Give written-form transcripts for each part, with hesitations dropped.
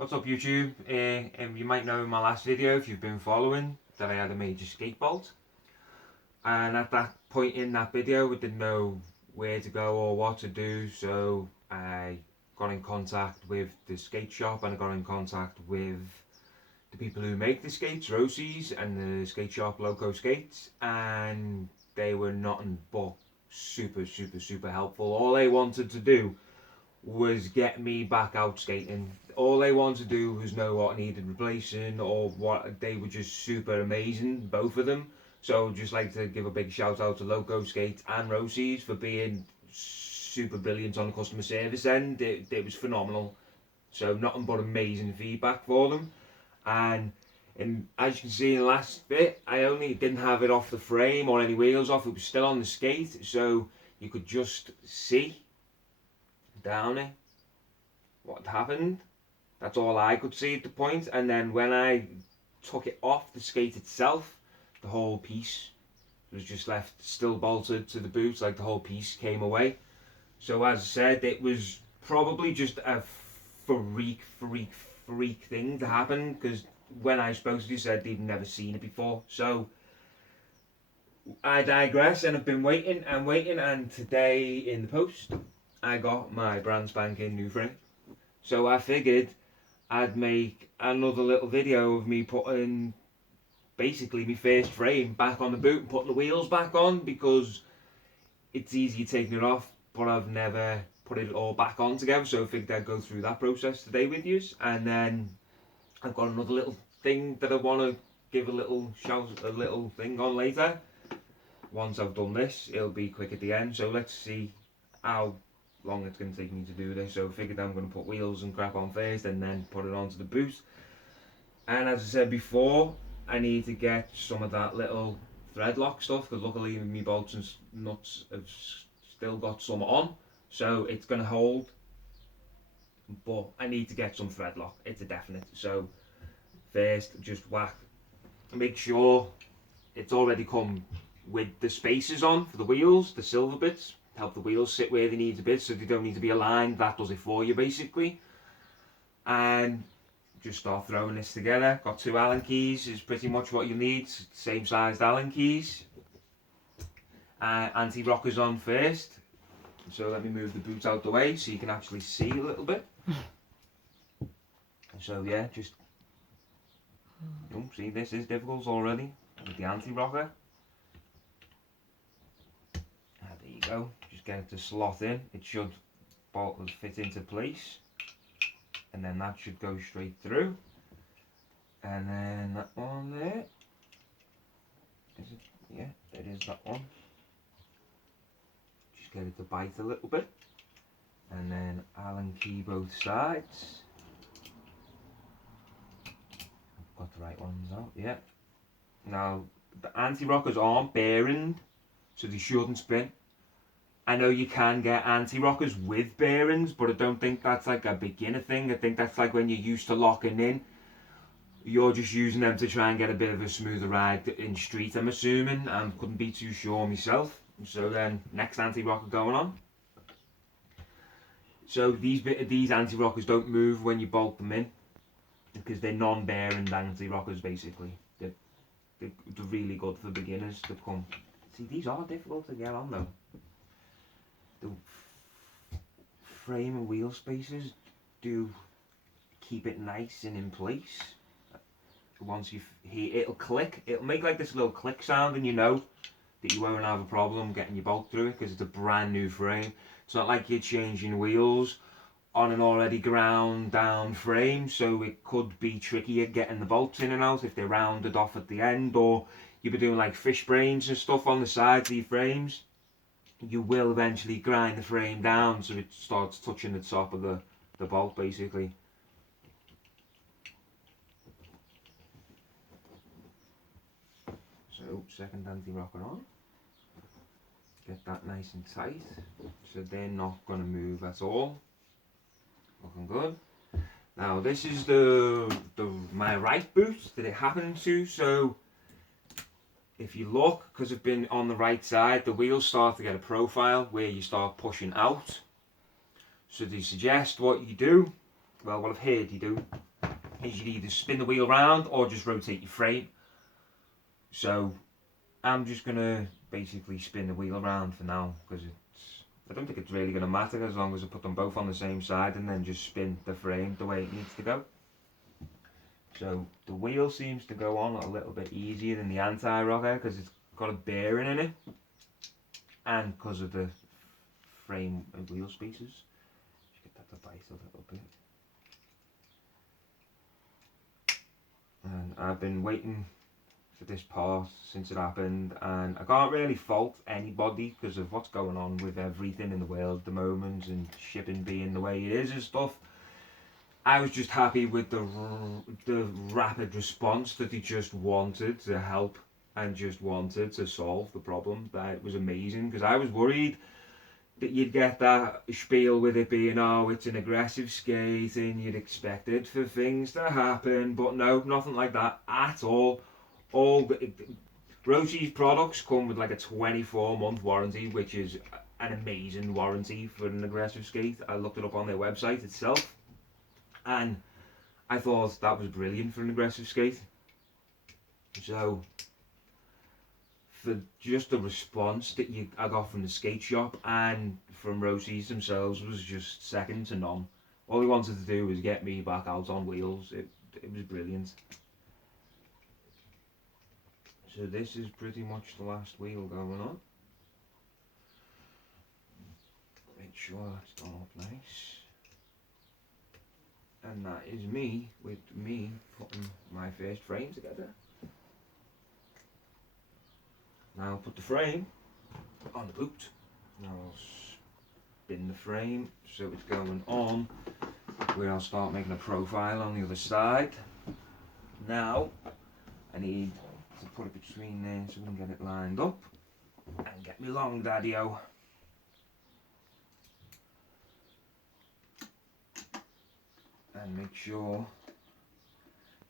What's up YouTube? You might know in my last video, if you've been following, that I had a major skate bolt. And at that point in that video, I didn't know where to go or what to do, so I got in contact with the skate shop and I got in contact with the people who make the skates, Roces, and the skate shop Loco Skates, and they were nothing but super helpful. All they wanted to do was get me back out skating. All they wanted to do was know what needed replacing or what. They were just super amazing, both of them. So I'd just like to give a big shout out to Loco Skate and Roces for being super brilliant on the customer service end. It was phenomenal. So nothing but amazing feedback for them. And as you can see in the last bit, I only didn't have it off the frame or any wheels off. It was still on the skate, so you could just see down it what had happened. That's all I could see at the point. And then when I took it off the skate itself, the whole piece was just left still bolted to the boot, like the whole piece came away. So as I said, it was probably just a freak thing to happen, because when I spoke to you, said they'd never seen it before. So I digress, and I've been waiting and today in the post I got my brand spanking new frame. So I figured I'd make another little video of me putting basically my first frame back on the boot and putting the wheels back on, because it's easy taking it off, but I've never put it all back on together. So I figured I'd go through that process today with you. And then I've got another little thing that I want to give a little thing on later. Once I've done this, it'll be quick at the end. So let's see how long it's going to take me to do this. So I figured I'm going to put wheels and crap on first and then put it onto the boot. And as I said before, I need to get some of that little thread lock stuff, because luckily my bolts and nuts have still got some on, so it's going to hold, but I need to get some thread lock. It's a definite. So first, just make sure it's already come with the spacers on for the wheels, the silver bits, help the wheels sit where they need to be, so they don't need to be aligned. That does it for you basically. And just start throwing this together. Got 2 Allen keys, is pretty much what you need, same sized Allen keys. Anti-rockers on first, so let me move the boot out the way so you can actually see a little bit. So yeah, just see, this is difficult already with the anti-rocker. There you go, just get it to slot in. It should fit into place, and then that should go straight through. And then that one there, is it? Yeah, it is that one. Just get it to bite a little bit, and then Allen key both sides. I've got the right ones out, yeah. Now the anti-rockers aren't bearing, so they shouldn't spin. I know you can get anti-rockers with bearings, but I don't think that's like a beginner thing. I think that's like when you're used to locking in. You're just using them to try and get a bit of a smoother ride in street, I'm assuming. I couldn't be too sure myself. So then, next anti-rocker going on. So these anti-rockers don't move when you bolt them in, because they're non-bearing anti-rockers basically. They're really good for beginners to come. See, these are difficult to get on though. The frame and wheel spacers do keep it nice and in place. Once you hear, it'll click. It'll make like this little click sound, and you know that you won't have a problem getting your bolt through it, because it's a brand new frame. It's not like you're changing wheels on an already ground down frame, so it could be trickier getting the bolts in and out if they're rounded off at the end, or you'll be doing like fish brains and stuff on the sides of your frames. You will eventually grind the frame down so it starts touching the top of the bolt basically. So second anti-rocker on. Get that nice and tight, so they're not going to move at all. Looking good. Now this is my right boot that it happened to. So if you look, because I've been on the right side, the wheels start to get a profile where you start pushing out. So they suggest what you do, well, what I've heard you do, is you either spin the wheel round or just rotate your frame. So I'm just gonna basically spin the wheel around for now, because I don't think it's really gonna matter as long as I put them both on the same side and then just spin the frame the way it needs to go. So the wheel seems to go on a little bit easier than the anti-rocker because it's got a bearing in it, and because of the frame and wheel spacers. Just get that to bite a little bit. And I've been waiting for this part since it happened, and I can't really fault anybody because of what's going on with everything in the world at the moment and shipping being the way it is and stuff. I was just happy with the rapid response that they just wanted to help and just wanted to solve the problem. That was amazing, because I was worried that you'd get that spiel with it being, oh, it's an aggressive skate and you'd expect it for things to happen, but no, nothing like that at all. Roces products come with like a 24-month warranty, which is an amazing warranty for an aggressive skate. I looked it up on their website itself, and I thought that was brilliant for an aggressive skate. So for just the response that I got from the skate shop and from Roces themselves was just second to none. All they wanted to do was get me back out on wheels. It was brilliant. So this is pretty much the last wheel going on. Make sure that's gone up nice. And that is me putting my first frame together. Now I'll put the frame on the boot. Now I'll spin the frame so it's going on, where I'll start making a profile on the other side. Now I need to put it between there so we can get it lined up and get me long daddy-o. And make sure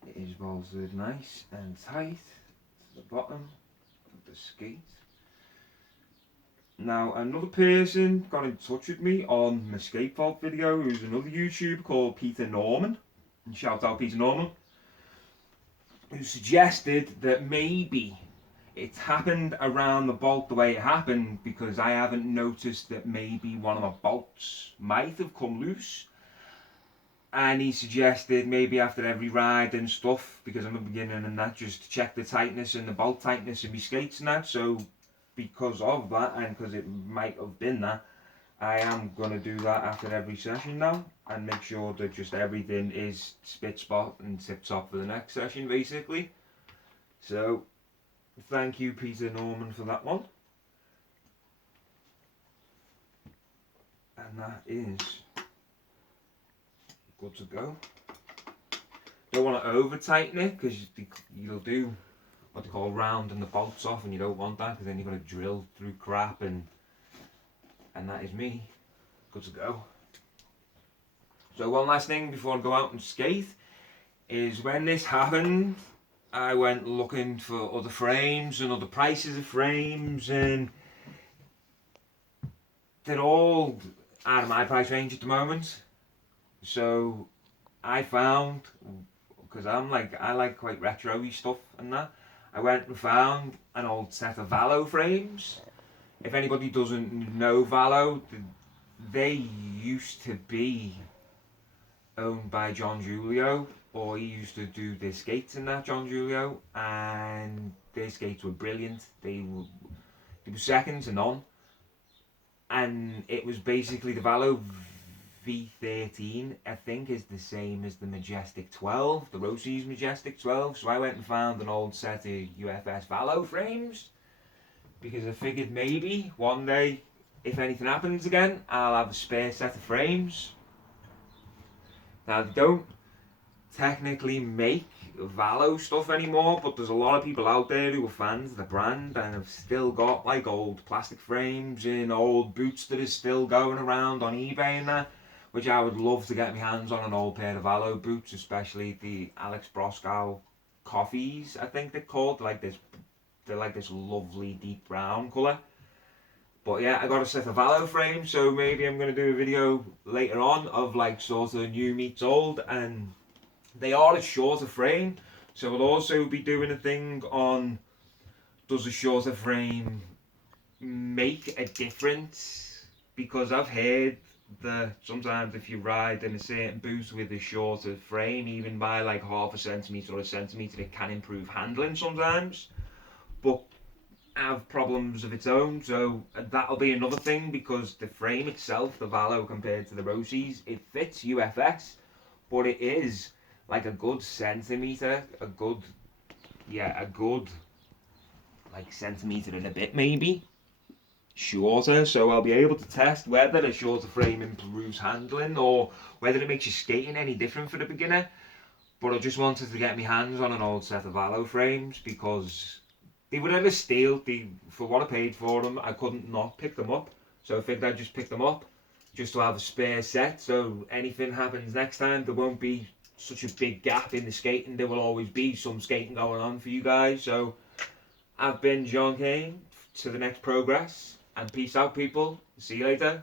it is bolted nice and tight to the bottom of the skate. Now another person got in touch with me on my skate vault video, who's another YouTuber called Peter Norman, and shout out Peter Norman, who suggested that maybe it's happened around the bolt the way it happened because I haven't noticed that maybe one of the bolts might have come loose. And he suggested maybe after every ride and stuff, because I'm a beginner and that, just check the tightness and the bolt tightness of my skates and that. So because of that, and because it might have been that, I am going to do that after every session now, and make sure that just everything is spit spot and tip top for the next session basically. So thank you Peter Norman for that one. And that is good to go. Don't want to over tighten it because you'll do what they call rounding the bolts off, and you don't want that because then you've got to drill through crap, and that is me. Good to go. So one last thing before I go out and skate is, when this happened I went looking for other frames and other prices of frames, and they're all out of my price range at the moment. So I found, because I like quite retro-y stuff and that, I went and found an old set of Valo frames. If anybody doesn't know Valo, they used to be owned by John Julio, or he used to do their skates in that, John Julio, and their skates were brilliant. They were second to none, and it was basically the Valo V13, I think, is the same as the Majestic 12, the Roces Majestic 12. So I went and found an old set of UFS Valo frames, because I figured maybe one day, if anything happens again, I'll have a spare set of frames. Now they don't technically make Valo stuff anymore, but there's a lot of people out there who are fans of the brand and have still got like old plastic frames and old boots that are still going around on eBay and that, which I would love to get my hands on an old pair of Valo boots, especially the Alex Broskow Coffees, I think they're called. They're like this lovely deep brown colour. But yeah, I got a set of Valo frames, so maybe I'm going to do a video later on of like sort of new meets old and They are a shorter frame, so we'll also be doing a thing on, does a shorter frame make a difference? Because I've heard that sometimes if you ride in a certain boot with a shorter frame, even by like half a centimetre or a centimetre, it can improve handling sometimes, but have problems of its own. So that'll be another thing, because the frame itself, the Valo compared to the Roces, it fits UFS, but it is like a good centimetre, a good like centimetre and a bit maybe shorter. So I'll be able to test whether a shorter frame improves handling or whether it makes your skating any different for the beginner. But I just wanted to get my hands on an old set of Valo frames, because they were never steel. For what I paid for them, I couldn't not pick them up. So I figured I'd just pick them up just to have a spare set. So anything happens next time, there won't be such a big gap in the skating. There will always be some skating going on for you guys. So I've been John Kane. To the next progress, and peace out, people. See you later.